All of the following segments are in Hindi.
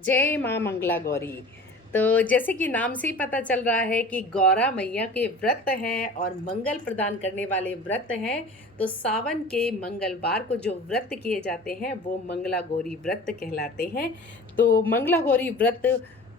जय माँ मंगला गौरी। तो जैसे कि नाम से ही पता चल रहा है कि गौरा मैया के व्रत हैं और मंगल प्रदान करने वाले व्रत हैं। तो सावन के मंगलवार को जो व्रत किए जाते हैं वो मंगला गौरी व्रत कहलाते हैं। तो मंगला गौरी व्रत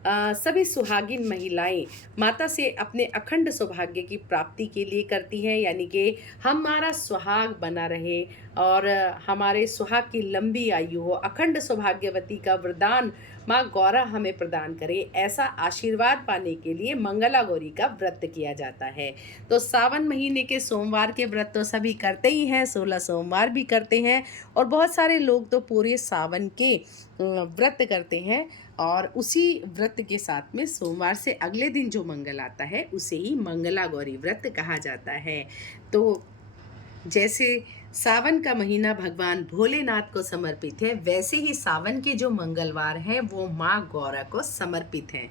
सभी सुहागिन महिलाएं माता से अपने अखंड सौभाग्य की प्राप्ति के लिए करती हैं, यानी कि हमारा सुहाग बना रहे और हमारे सुहाग की लंबी आयु हो, अखंड सौभाग्यवती का वरदान माँ गौरा हमें प्रदान करे, ऐसा आशीर्वाद पाने के लिए मंगला गौरी का व्रत किया जाता है। तो सावन महीने के सोमवार के व्रत तो सभी करते ही हैं, 16 सोमवार भी करते हैं और बहुत सारे लोग तो पूरे सावन के व्रत करते हैं। और उसी व्रत के साथ में सोमवार से अगले दिन जो मंगल आता है उसे ही मंगला गौरी व्रत कहा जाता है। तो जैसे सावन का महीना भगवान भोलेनाथ को समर्पित है, वैसे ही सावन के जो मंगलवार हैं वो माँ गौरा को समर्पित हैं।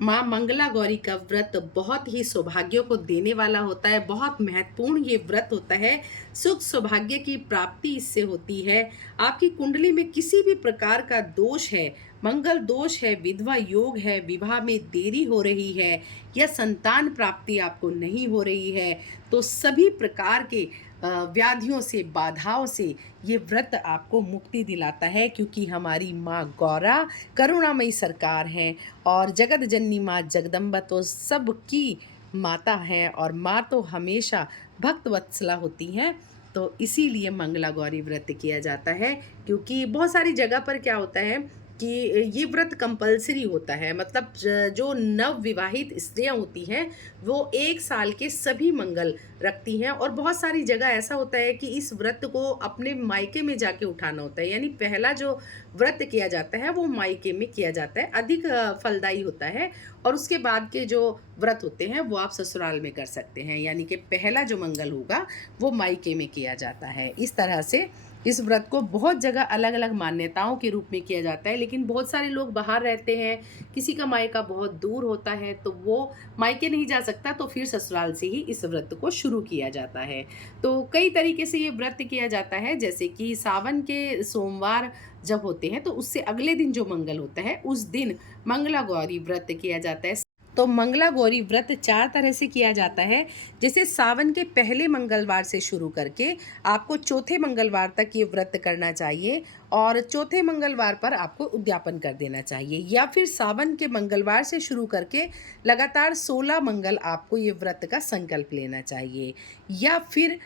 माँ मंगला गौरी का व्रत बहुत ही सौभाग्यों को देने वाला होता है, बहुत महत्वपूर्ण ये व्रत होता है। सुख सौभाग्य की प्राप्ति इससे होती है। आपकी कुंडली में किसी भी प्रकार का दोष है, मंगल दोष है, विधवा योग है, विवाह में देरी हो रही है या संतान प्राप्ति आपको नहीं हो रही है, तो सभी प्रकार के व्याधियों से, बाधाओं से ये व्रत आपको मुक्ति दिलाता है, क्योंकि हमारी माँ गौरा करुणामयी सरकार हैं और जगत जननी माँ जगदम्बा तो सबकी माता हैं और माँ तो हमेशा भक्त वत्सला होती हैं। तो इसीलिए मंगला गौरी व्रत किया जाता है, क्योंकि बहुत सारी जगह पर क्या होता है कि ये व्रत कंपलसरी होता है, मतलब जो नव विवाहित स्त्रियां होती हैं वो 1 साल के सभी मंगल रखती हैं। और बहुत सारी जगह ऐसा होता है कि इस व्रत को अपने मायके में जाके उठाना होता है, यानी पहला जो व्रत किया जाता है वो मायके में किया जाता है, अधिक फलदायी होता है। और उसके बाद के जो व्रत होते हैं वो आप ससुराल में कर सकते हैं, यानी कि पहला जो मंगल होगा वो मायके में किया जाता है। इस तरह से इस व्रत को बहुत जगह अलग अलग मान्यताओं के रूप में किया जाता है, लेकिन बहुत सारे लोग बाहर रहते हैं, किसी का मायका बहुत दूर होता है तो वो मायके नहीं जा सकता, तो फिर ससुराल से ही इस व्रत को शुरू किया जाता है। तो कई तरीके से ये व्रत किया जाता है, जैसे कि सावन के सोमवार जब होते हैं तो उससे अगले दिन जो मंगल होता है उस दिन मंगला गौरी व्रत किया जाता है। तो मंगला गौरी व्रत 4 तरह से किया जाता है। जैसे सावन के पहले मंगलवार से शुरू करके आपको चौथे मंगलवार तक ये व्रत करना चाहिए और चौथे मंगलवार पर आपको उद्यापन कर देना चाहिए, या फिर सावन के मंगलवार से शुरू करके लगातार 16 मंगल आपको ये व्रत का संकल्प लेना चाहिए, या फिर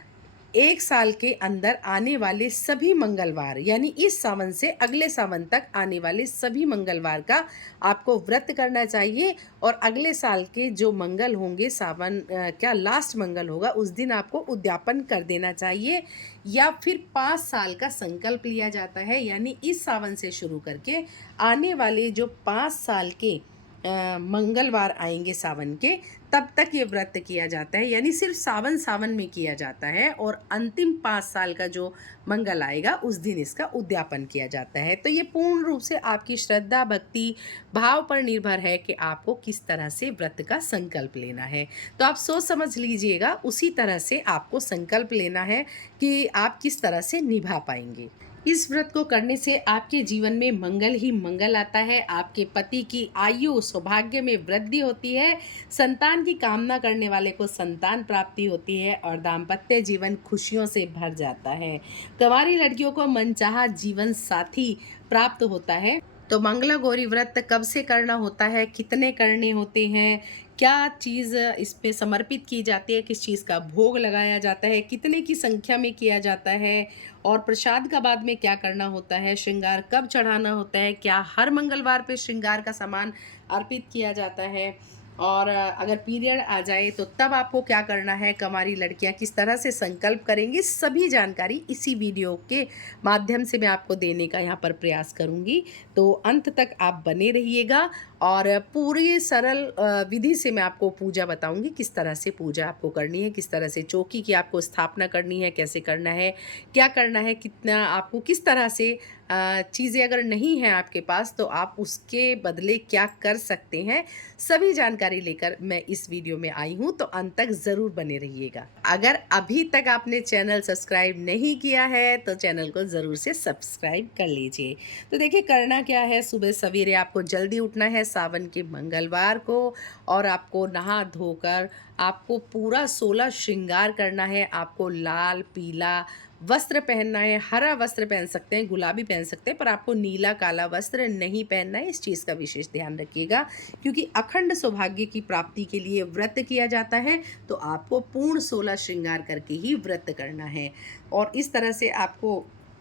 1 साल के अंदर आने वाले सभी मंगलवार, यानी इस सावन से अगले सावन तक आने वाले सभी मंगलवार का आपको व्रत करना चाहिए। और अगले साल के जो मंगल होंगे, सावन क्या लास्ट मंगल होगा, उस दिन आपको उद्यापन कर देना चाहिए। या फिर 5 साल का संकल्प लिया जाता है, यानी इस सावन से शुरू करके आने वाले जो 5 साल के मंगलवार आएंगे सावन के, तब तक ये व्रत किया जाता है, यानी सिर्फ सावन सावन में किया जाता है और अंतिम 5 साल का जो मंगल आएगा उस दिन इसका उद्यापन किया जाता है। तो ये पूर्ण रूप से आपकी श्रद्धा भक्ति भाव पर निर्भर है कि आपको किस तरह से व्रत का संकल्प लेना है। तो आप सोच समझ लीजिएगा, उसी तरह से आपको संकल्प लेना है कि आप किस तरह से निभा पाएंगे। इस व्रत को करने से आपके जीवन में मंगल ही मंगल आता है, आपके पति की आयु सौभाग्य में वृद्धि होती है, संतान की कामना करने वाले को संतान प्राप्ति होती है और दाम्पत्य जीवन खुशियों से भर जाता है। कुंवारी लड़कियों को मनचाहा जीवन साथी प्राप्त होता है। तो मंगला गौरी व्रत कब से करना होता है, कितने करने होते हैं, क्या चीज़ इस पे समर्पित की जाती है, किस चीज़ का भोग लगाया जाता है, कितने की संख्या में किया जाता है और प्रसाद का बाद में क्या करना होता है, श्रृंगार कब चढ़ाना होता है, क्या हर मंगलवार पे श्रृंगार का सामान अर्पित किया जाता है, और अगर पीरियड आ जाए तो तब आपको क्या करना है, कुंवारी लड़कियां किस तरह से संकल्प करेंगी, सभी जानकारी इसी वीडियो के माध्यम से मैं आपको देने का यहाँ पर प्रयास करूँगी। तो अंत तक आप बने रहिएगा और पूरी सरल विधि से मैं आपको पूजा बताऊंगी, किस तरह से पूजा आपको करनी है, किस तरह से चौकी की आपको स्थापना करनी है, कैसे करना है, क्या करना है, कितना आपको किस तरह से चीज़ें अगर नहीं हैं आपके पास तो आप उसके बदले क्या कर सकते हैं, सभी जानकारी लेकर मैं इस वीडियो में आई हूँ, तो अंत तक ज़रूर बने रहिएगा। अगर अभी तक आपने चैनल सब्सक्राइब नहीं किया है तो चैनल को ज़रूर से सब्सक्राइब कर लीजिए। तो देखिए करना क्या है, सुबह सवेरे आपको जल्दी उठना है सावन के मंगलवार को, और आपको नहा धोकर आपको पूरा 16 श्रृंगार करना है। आपको लाल, पीला वस्त्र पहनना है, हरा वस्त्र पहन सकते हैं, गुलाबी पहन सकते हैं, पर आपको नीला काला वस्त्र नहीं पहनना है। इस चीज़ का विशेष ध्यान रखिएगा, क्योंकि अखंड सौभाग्य की प्राप्ति के लिए व्रत किया जाता है, तो आपको पूर्ण 16 श्रृंगार करके ही व्रत करना है। और इस तरह से आपको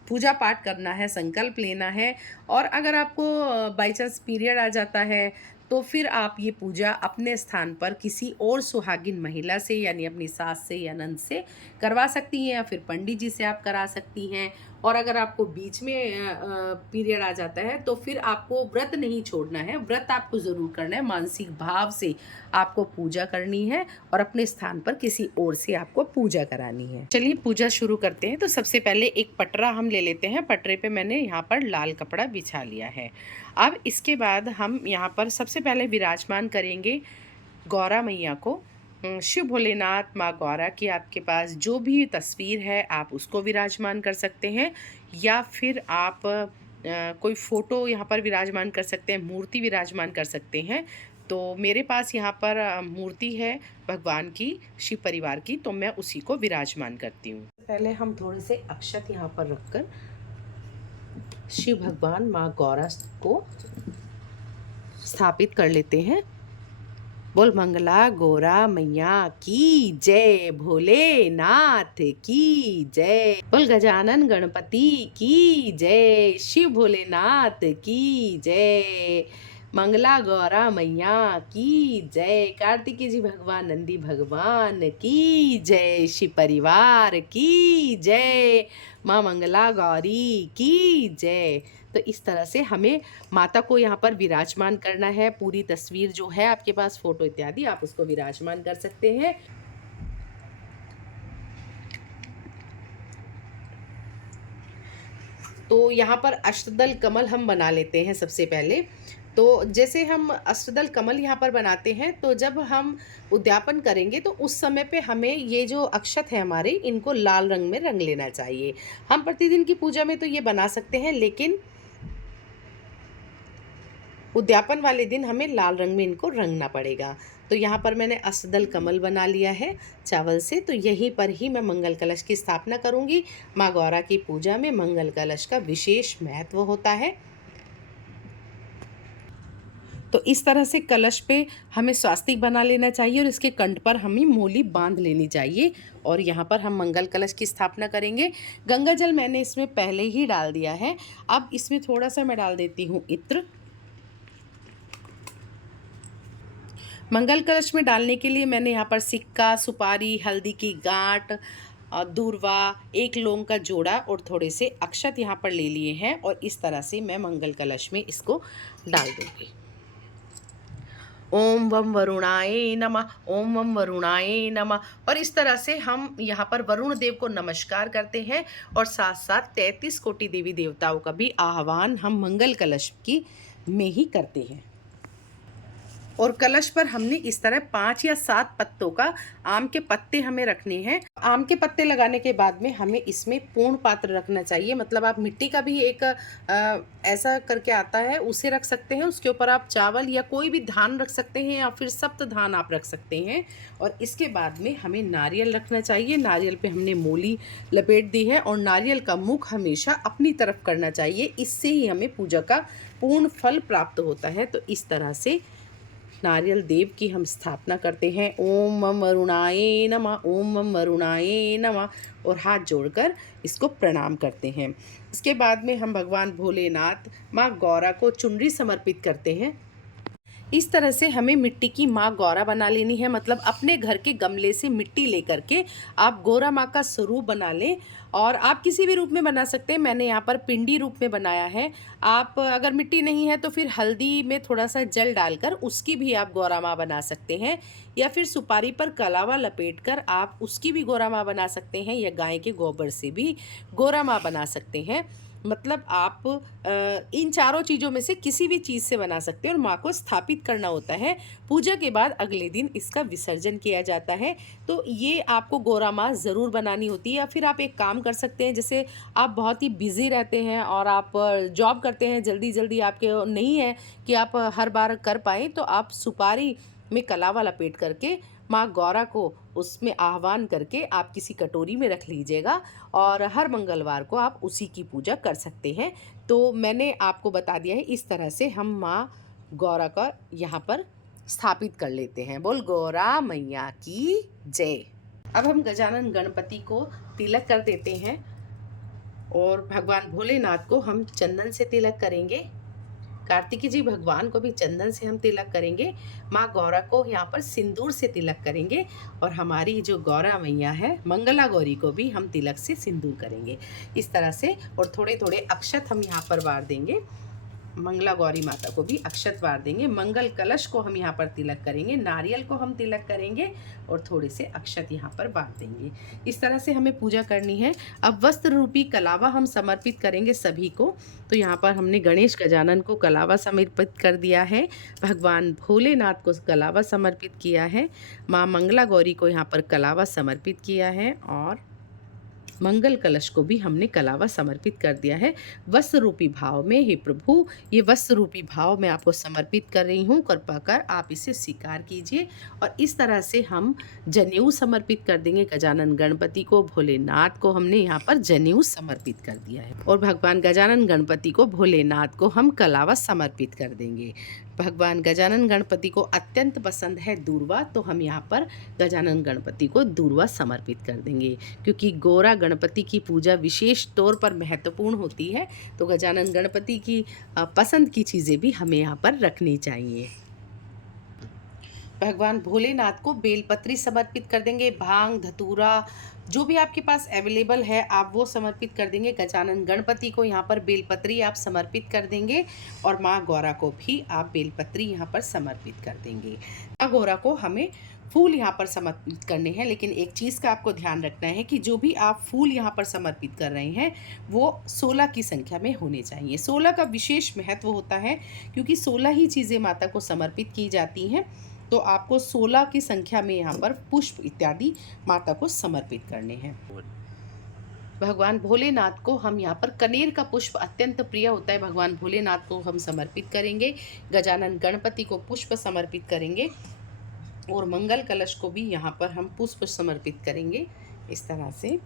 पूजा पाठ करना है, संकल्प लेना है। और अगर आपको बाई चांस पीरियड आ जाता है तो फिर आप ये पूजा अपने स्थान पर किसी और सुहागिन महिला से, यानी अपनी सास से या नंद से करवा सकती हैं, या फिर पंडित जी से आप करा सकती हैं। और अगर आपको बीच में पीरियड आ जाता है तो फिर आपको व्रत नहीं छोड़ना है, व्रत आपको ज़रूर करना है। मानसिक भाव से आपको पूजा करनी है और अपने स्थान पर किसी और से आपको पूजा करानी है। चलिए पूजा शुरू करते हैं। तो सबसे पहले एक पटरा हम ले लेते हैं। पटरे पे मैंने यहाँ पर लाल कपड़ा बिछा लिया है। अब इसके बाद हम यहाँ पर सबसे पहले विराजमान करेंगे गौरा मैया को। शिव भोलेनाथ, माँ गौरा की आपके पास जो भी तस्वीर है आप उसको विराजमान कर सकते हैं, या फिर आप कोई फ़ोटो यहाँ पर विराजमान कर सकते हैं, मूर्ति विराजमान कर सकते हैं। तो मेरे पास यहाँ पर मूर्ति है भगवान की, शिव परिवार की, तो मैं उसी को विराजमान करती हूँ। पहले हम थोड़े से अक्षत यहाँ पर रखकर शिव भगवान माँ गौरा को स्थापित कर लेते हैं। बोल मंगला गौरा मैया की जय, भोलेनाथ की जय। बोल गजानन गणपति की जय, शिव भोलेनाथ की जय। मंगला गौरा मैया की जय, कार्तिकेय जी भगवान, नंदी भगवान की जय, शिव परिवार की जय, माँ मंगला गौरी की जय। तो इस तरह से हमें माता को यहाँ पर विराजमान करना है। पूरी तस्वीर जो है आपके पास, फोटो इत्यादि, आप उसको विराजमान कर सकते हैं। तो यहाँ पर अष्टदल कमल हम बना लेते हैं सबसे पहले। तो जैसे हम अष्टदल कमल यहाँ पर बनाते हैं, तो जब हम उद्यापन करेंगे तो उस समय पे हमें ये जो अक्षत है हमारे, इनको लाल रंग में रंग लेना चाहिए। हम प्रतिदिन की पूजा में तो ये बना सकते हैं, लेकिन उद्यापन वाले दिन हमें लाल रंग में इनको रंगना पड़ेगा। तो यहाँ पर मैंने अष्टदल कमल बना लिया है चावल से। तो यहीं पर ही मैं मंगल कलश की स्थापना करूँगी। माँ गौरा की पूजा में मंगल कलश का विशेष महत्व होता है। तो इस तरह से कलश पे हमें स्वास्तिक बना लेना चाहिए और इसके कंठ पर हमें मोली बांध लेनी चाहिए। और यहाँ पर हम मंगल कलश की स्थापना करेंगे। गंगा जल मैंने इसमें पहले ही डाल दिया है। अब इसमें थोड़ा सा मैं डाल देती हूँ इत्र। मंगल कलश में डालने के लिए मैंने यहाँ पर सिक्का, सुपारी, हल्दी की गांठ, दूर्वा, एक लौंग का जोड़ा और थोड़े से अक्षत यहाँ पर ले लिए हैं। और इस तरह से मैं मंगल कलश में इसको डाल दूँगी। ओम वम वरुणाय नमः, ओम वम वरुणाय नमः। और इस तरह से हम यहाँ पर वरुण देव को नमस्कार करते हैं, और साथ साथ 33 कोटि देवी देवताओं का भी आह्वान हम मंगल कलश की में ही करते हैं। और कलश पर हमने इस तरह 5 या 7 पत्तों का आम के पत्ते हमें रखने हैं। आम के पत्ते लगाने के बाद में हमें इसमें पूर्ण पात्र रखना चाहिए। मतलब आप मिट्टी का भी एक ऐसा करके आता है, उसे रख सकते हैं। उसके ऊपर आप चावल या कोई भी धान रख सकते हैं, या फिर सप्त धान आप रख सकते हैं। और इसके बाद में हमें नारियल रखना चाहिए। नारियल पे हमने मूली लपेट दी है, और नारियल का मुख हमेशा अपनी तरफ करना चाहिए। इससे ही हमें पूजा का पूर्ण फल प्राप्त होता है। तो इस तरह से नारियल देव की हम स्थापना करते हैं। ओम मम वरुणाय नमः, ओम मम वरुणाय नमः, और हाथ जोड़कर इसको प्रणाम करते हैं। इसके बाद में हम भगवान भोलेनाथ, माँ गौरा को चुनरी समर्पित करते हैं। इस तरह से हमें मिट्टी की माँ गौरा बना लेनी है। मतलब अपने घर के गमले से मिट्टी लेकर के आप गौरा माँ का स्वरूप बना लें, और आप किसी भी रूप में बना सकते हैं। मैंने यहाँ पर पिंडी रूप में बनाया है। आप अगर मिट्टी नहीं है तो फिर हल्दी में थोड़ा सा जल डालकर उसकी भी आप गौरा माँ बना सकते हैं, या फिर सुपारी पर कलावा लपेटकर आप उसकी भी गौरा माँ बना सकते हैं, या गाय के गोबर से भी गौरा माँ बना सकते हैं। मतलब आप इन चारों चीज़ों में से किसी भी चीज़ से बना सकते हैं और माँ को स्थापित करना होता है। पूजा के बाद अगले दिन इसका विसर्जन किया जाता है। तो ये आपको गोरा माँ ज़रूर बनानी होती है, या फिर आप एक काम कर सकते हैं, जैसे आप बहुत ही बिज़ी रहते हैं और आप जॉब करते हैं, जल्दी-जल्दी आपके नहीं है कि आप हर बार कर पाएँ, तो आप सुपारी में कलावा लपेट करके माँ गौरा को उसमें आह्वान करके आप किसी कटोरी में रख लीजिएगा और हर मंगलवार को आप उसी की पूजा कर सकते हैं। तो मैंने आपको बता दिया है, इस तरह से हम माँ गौरा का यहाँ पर स्थापित कर लेते हैं। बोल गौरा मैया की जय। अब हम गजानन गणपति को तिलक कर देते हैं और भगवान भोलेनाथ को हम चंदन से तिलक करेंगे। कार्तिकी जी भगवान को भी चंदन से हम तिलक करेंगे। माँ गौरा को यहाँ पर सिंदूर से तिलक करेंगे और हमारी जो गौरा मैया है मंगला गौरी को भी हम तिलक से सिंदूर करेंगे इस तरह से। और थोड़े थोड़े अक्षत हम यहाँ पर वार देंगे, मंगला गौरी माता को भी अक्षत वार देंगे। मंगल कलश को हम यहाँ पर तिलक करेंगे, नारियल को हम तिलक करेंगे और थोड़े से अक्षत यहाँ पर वार देंगे। इस तरह से हमें पूजा करनी है। अब वस्त्र रूपी कलावा हम समर्पित करेंगे सभी को। तो यहाँ पर हमने गणेश गजानन को कलावा समर्पित कर दिया है, भगवान भोलेनाथ को कलावा समर्पित किया है, माँ मंगला गौरी को यहाँ पर कलावा समर्पित किया है और मंगल कलश को भी हमने कलावा समर्पित कर दिया है। वस्त्र रूपी भाव में, हे प्रभु ये वस्त्र रूपी भाव मैं आपको समर्पित कर रही हूँ, कृपा कर आप इसे स्वीकार कीजिए। और इस तरह से हम जनेऊ समर्पित कर देंगे गजानन गणपति को। भोलेनाथ को हमने यहाँ पर जनेऊ समर्पित कर दिया है और भगवान गजानन गणपति को भोलेनाथ को हम कलावा समर्पित कर देंगे। भगवान गजानन गणपति को अत्यंत पसंद है दूर्वा, तो हम यहाँ पर गजानन गणपति को दूर्वा समर्पित कर देंगे। क्योंकि गौरा गणपति की पूजा विशेष तौर पर महत्वपूर्ण होती है, तो गजानन गणपति की पसंद की चीज़ें भी हमें यहाँ पर रखनी चाहिए। भगवान भोलेनाथ को बेलपत्री समर्पित कर देंगे, भांग धतूरा जो भी आपके पास अवेलेबल है आप वो समर्पित कर देंगे। गजानन गणपति को यहाँ पर बेलपत्री आप समर्पित कर देंगे और माँ गौरा को भी आप बेलपत्री यहाँ पर समर्पित कर देंगे। माँ गौरा को हमें फूल यहाँ पर समर्पित करने हैं, लेकिन एक चीज़ का आपको ध्यान रखना है कि जो भी आप फूल यहाँ पर समर्पित कर रहे हैं वो 16 की संख्या में होने चाहिए। 16 का विशेष महत्व होता है क्योंकि 16 ही चीज़ें माता को समर्पित की जाती हैं, तो आपको 16 की संख्या में यहाँ पर पुष्प इत्यादि माता को समर्पित करने हैं। भगवान भोलेनाथ को हम यहाँ पर कनेर का पुष्प अत्यंत प्रिय होता है, भगवान भोलेनाथ को हम समर्पित करेंगे। गजानन गणपति को पुष्प समर्पित करेंगे और मंगल कलश को भी यहाँ पर हम पुष्प समर्पित करेंगे इस तरह से।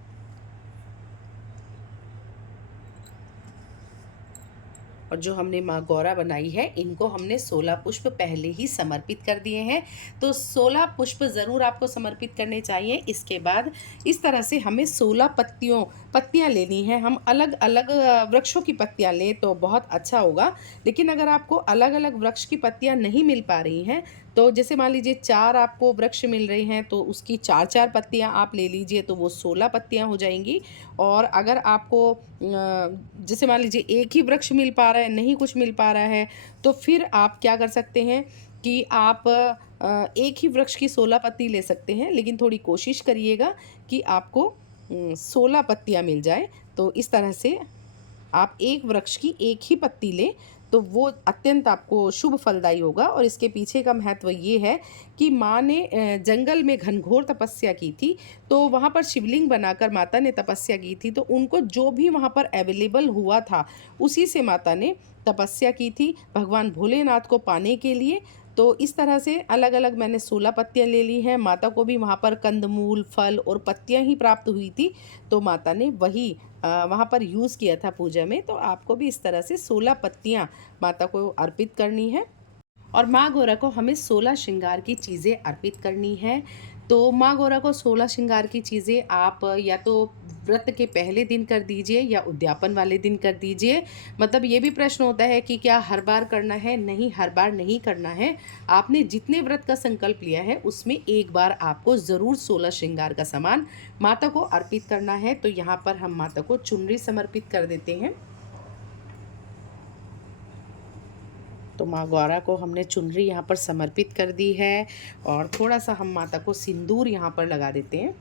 और जो हमने माँ गौरा बनाई है इनको हमने 16 पुष्प पहले ही समर्पित कर दिए हैं, तो 16 पुष्प ज़रूर आपको समर्पित करने चाहिए। इसके बाद इस तरह से हमें 16 पत्तियाँ लेनी है। हम अलग अलग वृक्षों की पत्तियाँ लें तो बहुत अच्छा होगा, लेकिन अगर आपको अलग अलग वृक्ष की पत्तियाँ नहीं मिल पा रही हैं तो जैसे मान लीजिए 4 आपको वृक्ष मिल रहे हैं तो उसकी 4-4 पत्तियाँ आप ले लीजिए, तो वो 16 पत्तियाँ हो जाएंगी। और अगर आपको जैसे मान लीजिए एक ही वृक्ष मिल पा रहा है, नहीं कुछ मिल पा रहा है, तो फिर आप क्या कर सकते हैं कि आप एक ही वृक्ष की 16 पत्ती ले सकते हैं, लेकिन थोड़ी कोशिश करिएगा कि आपको 16 पत्तियाँ मिल जाए। तो इस तरह से आप एक वृक्ष की एक ही पत्ती लें तो वो अत्यंत आपको शुभ फलदायी होगा। और इसके पीछे का महत्व ये है कि माँ ने जंगल में घनघोर तपस्या की थी, तो वहाँ पर शिवलिंग बनाकर माता ने तपस्या की थी, तो उनको जो भी वहाँ पर अवेलेबल हुआ था उसी से माता ने तपस्या की थी भगवान भोलेनाथ को पाने के लिए। तो इस तरह से अलग अलग मैंने 16 पत्तियाँ ले ली हैं। माता को भी वहाँ पर कंदमूल फल और पत्तियाँ ही प्राप्त हुई थी, तो माता ने वही वहाँ पर यूज़ किया था पूजा में। तो आपको भी इस तरह से 16 पत्तियाँ माता को अर्पित करनी है। और माँ गौरा को हमें 16 श्रृंगार की चीज़ें अर्पित करनी है। तो माँ गौरा को 16 श्रृंगार की चीज़ें आप या तो व्रत के पहले दिन कर दीजिए या उद्यापन वाले दिन कर दीजिए। मतलब ये भी प्रश्न होता है कि क्या हर बार करना है? नहीं, हर बार नहीं करना है। आपने जितने व्रत का संकल्प लिया है उसमें एक बार आपको ज़रूर 16 श्रृंगार का सामान माता को अर्पित करना है। तो यहाँ पर हम माता को चुनरी समर्पित कर देते हैं। तो माँ गौरा को हमने चुनरी यहाँ पर समर्पित कर दी है और थोड़ा सा हम माता को सिंदूर यहाँ पर लगा देते हैं।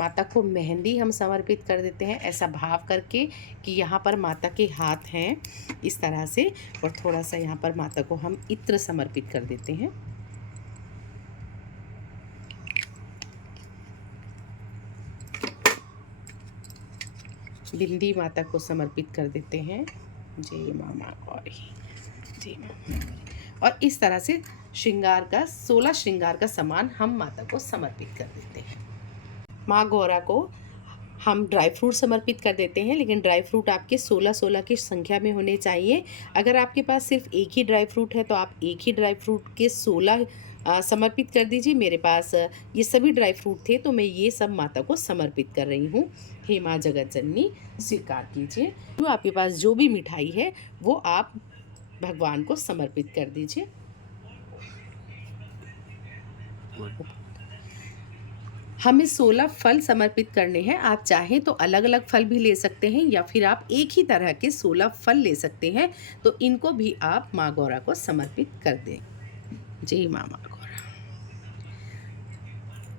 माता को मेहंदी हम समर्पित कर देते हैं, ऐसा भाव करके कि यहाँ पर माता के हाथ हैं इस तरह से, और थोड़ा सा यहाँ पर माता को हम इत्र समर्पित कर देते हैं। बिंदी माता को समर्पित कर देते हैं। जय माँ गौरी, जय माँ। और इस तरह से श्रृंगार का 16 श्रृंगार का सामान हम माता को समर्पित कर देते हैं। माँ गौरा को हम ड्राई फ्रूट समर्पित कर देते हैं, लेकिन ड्राई फ्रूट आपके 16-16 की संख्या में होने चाहिए। अगर आपके पास सिर्फ एक ही ड्राई फ्रूट है तो आप एक ही ड्राई फ्रूट के 16 समर्पित कर दीजिए। मेरे पास ये सभी ड्राई फ्रूट थे तो मैं ये सब माता को समर्पित कर रही हूँ। हे माँ जगत जननी, स्वीकार कीजिए। जो आपके पास जो भी मिठाई है वो आप भगवान को समर्पित कर दीजिए। हमें 16 फल समर्पित करने हैं। आप चाहें तो अलग अलग फल भी ले सकते हैं या फिर आप एक ही तरह के 16 फल ले सकते हैं, तो इनको भी आप माँ गौरा को समर्पित कर दें। जय माँ गौरा।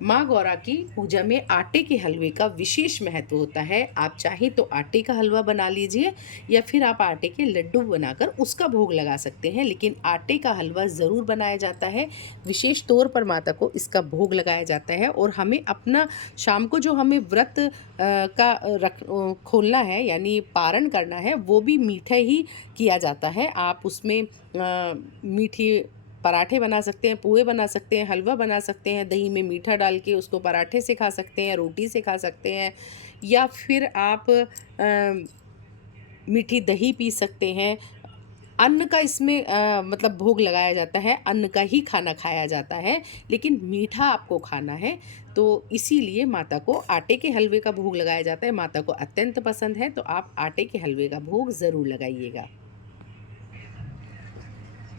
माँ गौरा की पूजा में आटे के हलवे का विशेष महत्व होता है। आप चाहें तो आटे का हलवा बना लीजिए या फिर आप आटे के लड्डू बनाकर उसका भोग लगा सकते हैं, लेकिन आटे का हलवा ज़रूर बनाया जाता है। विशेष तौर पर माता को इसका भोग लगाया जाता है। और हमें अपना शाम को जो हमें व्रत खोलना है यानी पारण करना है, वो भी मीठा ही किया जाता है। आप उसमें मीठी पराठे बना सकते हैं, पोहे बना सकते हैं, हलवा बना सकते हैं, दही में मीठा डाल के उसको पराठे से खा सकते हैं, रोटी से खा सकते हैं, या फिर आप मीठी दही पी सकते हैं। अन्न का इसमें मतलब भोग लगाया जाता है, अन्न का ही खाना खाया जाता है, लेकिन मीठा आपको खाना है, तो इसीलिए माता को आटे के हलवे का भोग लगाया जाता है। माता को अत्यंत पसंद है, तो आप आटे के हलवे का भोग ज़रूर लगाइएगा।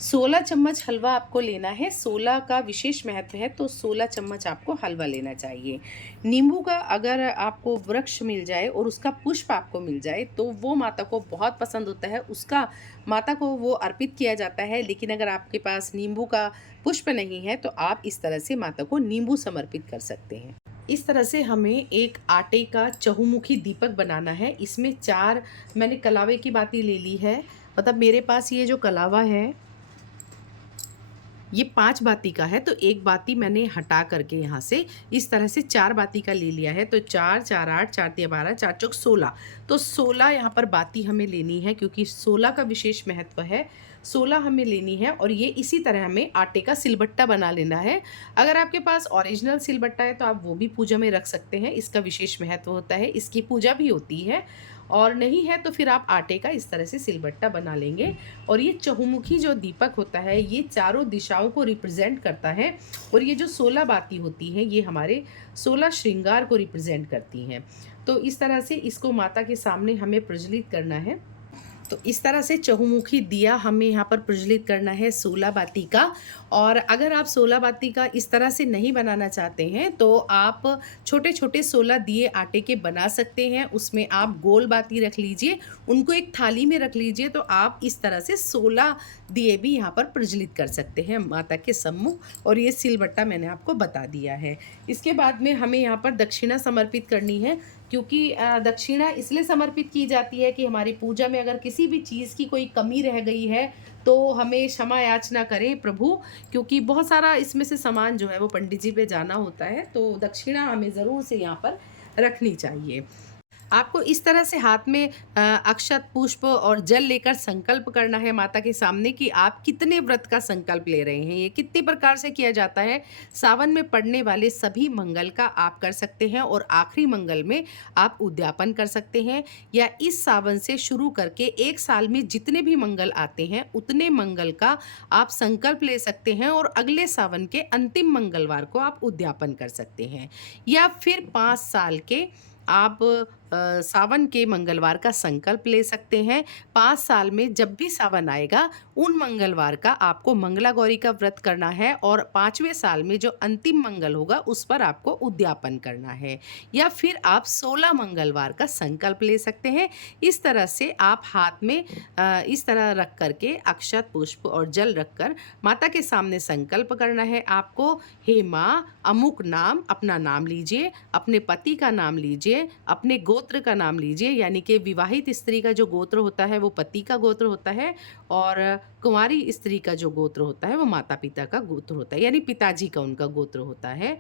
16 चम्मच हलवा आपको लेना है। 16 का विशेष महत्व है, तो 16 चम्मच आपको हलवा लेना चाहिए। नींबू का अगर आपको वृक्ष मिल जाए और उसका पुष्प आपको मिल जाए तो वो माता को बहुत पसंद होता है, उसका माता को वो अर्पित किया जाता है। लेकिन अगर आपके पास नींबू का पुष्प नहीं है तो आप इस तरह से माता को नींबू समर्पित कर सकते हैं। इस तरह से हमें एक आटे का चहुमुखी दीपक बनाना है। इसमें 4 मैंने कलावे की बाती ले ली है, मतलब मेरे पास ये जो कलावा है ये 5 बाती का है, तो एक बाती मैंने हटा करके यहाँ से इस तरह से 4 बाती का ले लिया है। तो 4 4 8 4 3 12 4 चौक 16, तो 16 यहाँ पर बाती हमें लेनी है, क्योंकि 16 का विशेष महत्व है। 16 हमें लेनी है और ये इसी तरह हमें आटे का सिलबट्टा बना लेना है। अगर आपके पास ओरिजिनल सिलबट्टा है तो आप वो भी पूजा में रख सकते हैं, इसका विशेष महत्व होता है, इसकी पूजा भी होती है। और नहीं है तो फिर आप आटे का इस तरह से सिलबट्टा बना लेंगे। और ये चहुमुखी जो दीपक होता है ये चारों दिशाओं को रिप्रेजेंट करता है, और ये जो 16 बाती होती हैं ये हमारे 16 श्रृंगार को रिप्रेजेंट करती हैं। तो इस तरह से इसको माता के सामने हमें प्रज्वलित करना है। तो इस तरह से चहुमुखी दिया हमें यहाँ पर प्रज्वलित करना है 16 बाती का। और अगर आप 16 बाती का इस तरह से नहीं बनाना चाहते हैं तो आप छोटे छोटे 16 दिए आटे के बना सकते हैं। उसमें आप गोल बाती रख लीजिए, उनको एक थाली में रख लीजिए, तो आप इस तरह से 16 दिए भी यहाँ पर प्रज्वलित कर सकते हैं माता के सम्मुख। और ये सिलबट्टा मैंने आपको बता दिया है। इसके बाद में हमें यहाँ पर दक्षिणा समर्पित करनी है, क्योंकि दक्षिणा इसलिए समर्पित की जाती है कि हमारी पूजा में अगर किसी भी चीज़ की कोई कमी रह गई है तो हमें क्षमा याचना करें प्रभु, क्योंकि बहुत सारा इसमें से सामान जो है वो पंडित जी पे जाना होता है। तो दक्षिणा हमें ज़रूर से यहाँ पर रखनी चाहिए। आपको इस तरह से हाथ में अक्षत पुष्प और जल लेकर संकल्प करना है माता के सामने कि आप कितने व्रत का संकल्प ले रहे हैं। ये कितने प्रकार से किया जाता है। सावन में पड़ने वाले सभी मंगल का आप कर सकते हैं और आखिरी मंगल में आप उद्यापन कर सकते हैं, या इस सावन से शुरू करके एक साल में जितने भी मंगल आते हैं उतने मंगल का आप संकल्प ले सकते हैं और अगले सावन के अंतिम मंगलवार को आप उद्यापन कर सकते हैं। या फिर 5 साल के आप सावन के मंगलवार का संकल्प ले सकते हैं। 5 साल में जब भी सावन आएगा, उन मंगलवार का आपको मंगला गौरी का व्रत करना है और 5वें साल में जो अंतिम मंगल होगा, उस पर आपको उद्यापन करना है। या फिर आप 16 मंगलवार का संकल्प ले सकते हैं। इस तरह से आप हाथ में इस तरह रख कर के अक्षत, पुष्प और जल रखकर माता के सामने संकल्प करना है आपको। हे माँ, अमुक नाम, अपना नाम लीजिए, अपने पति का नाम लीजिए, अपने गोत्र का नाम लीजिए, यानी कि विवाहित स्त्री का जो गोत्र होता है वो पति का गोत्र होता है और कुंवारी स्त्री का जो गोत्र होता है वो माता पिता का गोत्र होता है, यानी पिताजी का उनका गोत्र होता है।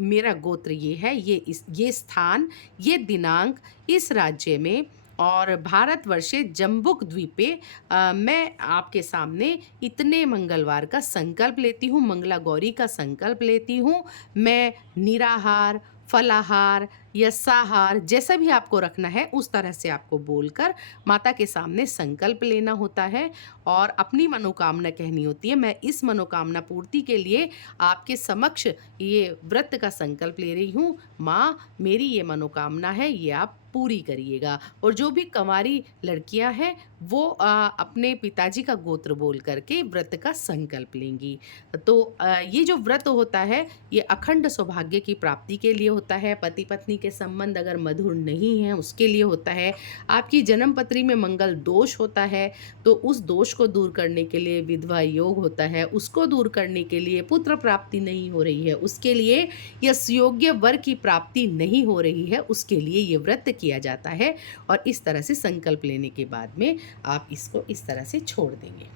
मेरा गोत्र ये है, ये स्थान, ये दिनांक इस राज्य में और भारतवर्षे जम्बुक द्वीपे मैं आपके सामने इतने मंगलवार का संकल्प लेती हूँ, मंगला गौरी का संकल्प लेती हूँ। मैं निराहार, फलाहार या साहार जैसा भी आपको रखना है उस तरह से आपको बोलकर माता के सामने संकल्प लेना होता है और अपनी मनोकामना कहनी होती है। मैं इस मनोकामना पूर्ति के लिए आपके समक्ष ये व्रत का संकल्प ले रही हूँ। माँ, मेरी ये मनोकामना है, ये आप पूरी करिएगा। और जो भी कंवारी लड़कियां हैं वो अपने पिताजी का गोत्र बोल करके व्रत का संकल्प लेंगी। तो ये जो व्रत होता है ये अखंड सौभाग्य की प्राप्ति के लिए होता है। पति पत्नी के संबंध अगर मधुर नहीं हैं उसके लिए होता है। आपकी जन्म पत्री में मंगल दोष होता है तो उस दोष को दूर करने के लिए विधवा योग होता है, उसको दूर करने के लिए पुत्र प्राप्ति नहीं हो रही है उसके लिए, या योग्य वर की प्राप्ति नहीं हो रही है उसके लिए ये व्रत किया जाता है। और इस तरह से संकल्प लेने के बाद में आप इसको इस तरह से छोड़ देंगे।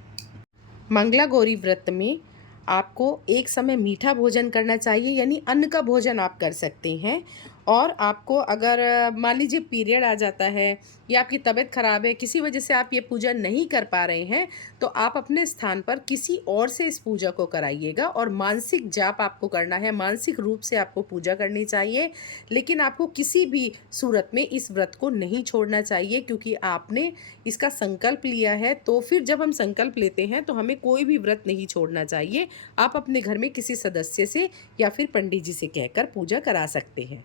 मंगला गौरी व्रत में आपको एक समय मीठा भोजन करना चाहिए, यानी अन्न का भोजन आप कर सकते हैं। और आपको अगर मान लीजिए पीरियड आ जाता है या आपकी तबीयत ख़राब है, किसी वजह से आप ये पूजा नहीं कर पा रहे हैं, तो आप अपने स्थान पर किसी और से इस पूजा को कराइएगा। और मानसिक जाप आपको करना है, मानसिक रूप से आपको पूजा करनी चाहिए। लेकिन आपको किसी भी सूरत में इस व्रत को नहीं छोड़ना चाहिए, क्योंकि आपने इसका संकल्प लिया है। तो फिर जब हम संकल्प लेते हैं तो हमें कोई भी व्रत नहीं छोड़ना चाहिए। आप अपने घर में किसी सदस्य से या फिर पंडित जी से कहकर पूजा करा सकते हैं।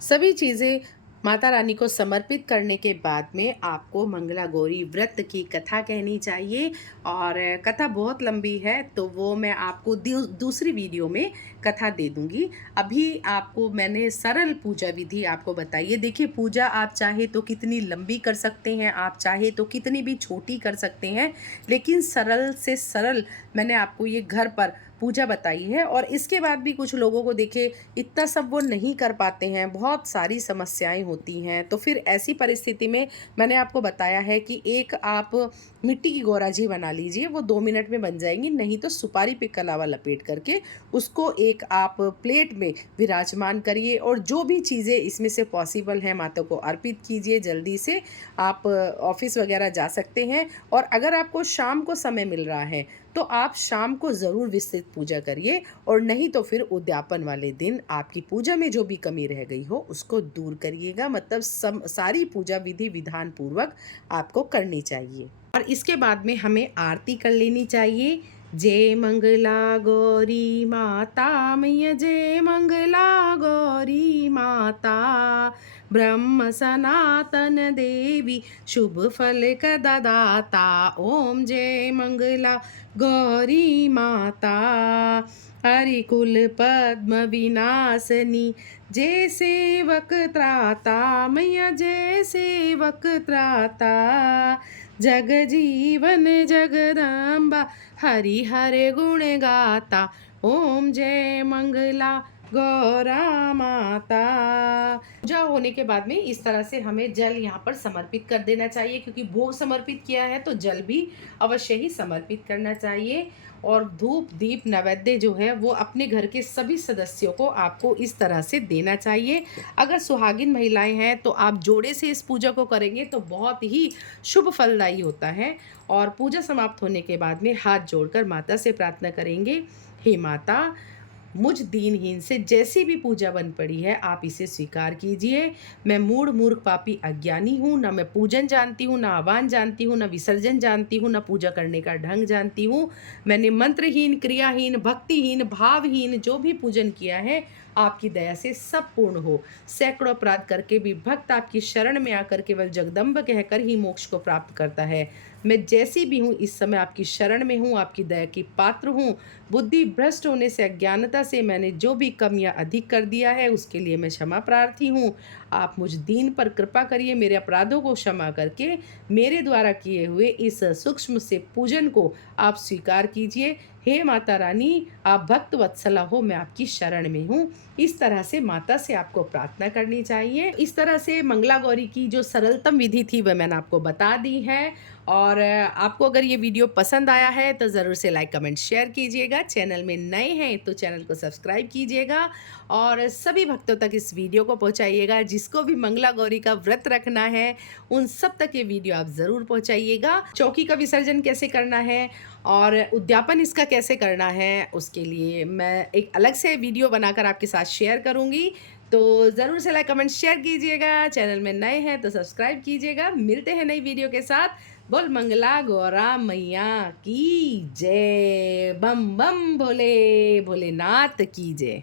सभी चीज़ें माता रानी को समर्पित करने के बाद में आपको मंगला गौरी व्रत की कथा कहनी चाहिए। और कथा बहुत लंबी है तो वो मैं आपको दूसरी वीडियो में कथा दे दूंगी। अभी आपको मैंने सरल पूजा विधि आपको बताई है। देखिए, पूजा आप चाहे तो कितनी लंबी कर सकते हैं, आप चाहे तो कितनी भी छोटी कर सकते हैं, लेकिन सरल से सरल मैंने आपको ये घर पर पूजा बताई है। और इसके बाद भी कुछ लोगों को देखे इतना सब वो नहीं कर पाते हैं, बहुत सारी समस्याएं होती हैं। तो फिर ऐसी परिस्थिति में मैंने आपको बताया है कि एक आप मिट्टी की गोराजी बना लीजिए, वो 2 मिनट में बन जाएंगी। नहीं तो सुपारी पे कलावा लपेट करके उसको एक आप प्लेट में विराजमान करिए और जो भी चीज़ें इसमें से पॉसिबल हैं माता को अर्पित कीजिए। जल्दी से आप ऑफिस वगैरह जा सकते हैं। और अगर आपको शाम को समय मिल रहा है तो आप शाम को ज़रूर विस्तृत पूजा करिए, और नहीं तो फिर उद्यापन वाले दिन आपकी पूजा में जो भी कमी रह गई हो उसको दूर करिएगा। मतलब सारी पूजा विधि विधान पूर्वक आपको करनी चाहिए। और इसके बाद में हमें आरती कर लेनी चाहिए। जय मंगला गौरी माता मैया, जय मंगला गौरी माता, ब्रह्म सनातन देवी शुभ फल कदाता। ओम जय मंगला गौरी माता, हरिकुल पद्म विनाशनी, जय सेवक त्राता मैया, जय सेवक त्राता, जग जीवन जगदम्बा, हरि हरे गुण गाता। ओम जय मंगला गौरा माता। पूजा होने के बाद में इस तरह से हमें जल यहाँ पर समर्पित कर देना चाहिए, क्योंकि भोग समर्पित किया है तो जल भी अवश्य ही समर्पित करना चाहिए। और धूप दीप नैवेद्य जो है वो अपने घर के सभी सदस्यों को आपको इस तरह से देना चाहिए। अगर सुहागिन महिलाएं हैं तो आप जोड़े से इस पूजा को करेंगे तो बहुत ही शुभ फलदायी होता है। और पूजा समाप्त होने के बाद में हाथ जोड़कर माता से प्रार्थना करेंगे, हे माता, मुझ दीनहीन से जैसी भी पूजा बन पड़ी है आप इसे स्वीकार कीजिए। मैं मूढ़ मूर्ख पापी अज्ञानी हूँ, ना मैं पूजन जानती हूँ, ना आह्वान जानती हूँ, ना विसर्जन जानती हूँ, ना पूजा करने का ढंग जानती हूँ। मैंने मंत्रहीन, क्रियाहीन, भक्तिहीन, भावहीन जो भी पूजन किया है आपकी दया से सब पूर्ण हो। सैकड़ों अपराध करके भी भक्त आपकी शरण में आकर केवल जगदम्ब कहकर ही मोक्ष को प्राप्त करता है। मैं जैसी भी हूँ इस समय आपकी शरण में हूँ, आपकी दया की पात्र हूँ। बुद्धि भ्रष्ट होने से, अज्ञानता से मैंने जो भी कम या अधिक कर दिया है उसके लिए मैं क्षमा प्रार्थी हूँ। आप मुझ दीन पर कृपा करिए, मेरे अपराधों को क्षमा करके मेरे द्वारा किए हुए इस सूक्ष्म से पूजन को आप स्वीकार कीजिए। हे माता रानी, आप भक्त वत्सला हो, मैं आपकी शरण में हूँ। इस तरह से माता से आपको प्रार्थना करनी चाहिए। इस तरह से मंगला गौरी की जो सरलतम विधि थी वह मैंने आपको बता दी है। और आपको अगर ये वीडियो पसंद आया है तो ज़रूर से लाइक कमेंट शेयर कीजिएगा। चैनल में नए हैं तो चैनल को सब्सक्राइब कीजिएगा और सभी भक्तों तक इस वीडियो को पहुंचाइएगा। जिसको भी मंगला गौरी का व्रत रखना है उन सब तक ये वीडियो आप ज़रूर पहुंचाइएगा। चौकी का विसर्जन कैसे करना है और उद्यापन इसका कैसे करना है उसके लिए मैं एक अलग से वीडियो बनाकर आपके साथ शेयर करूँगी। तो ज़रूर से लाइक कमेंट शेयर कीजिएगा। चैनल में नए हैं तो सब्सक्राइब कीजिएगा। मिलते हैं नई वीडियो के साथ। बोल मंगला गौरा मैया की जय। बम बम भोले भोलेनाथ की जय।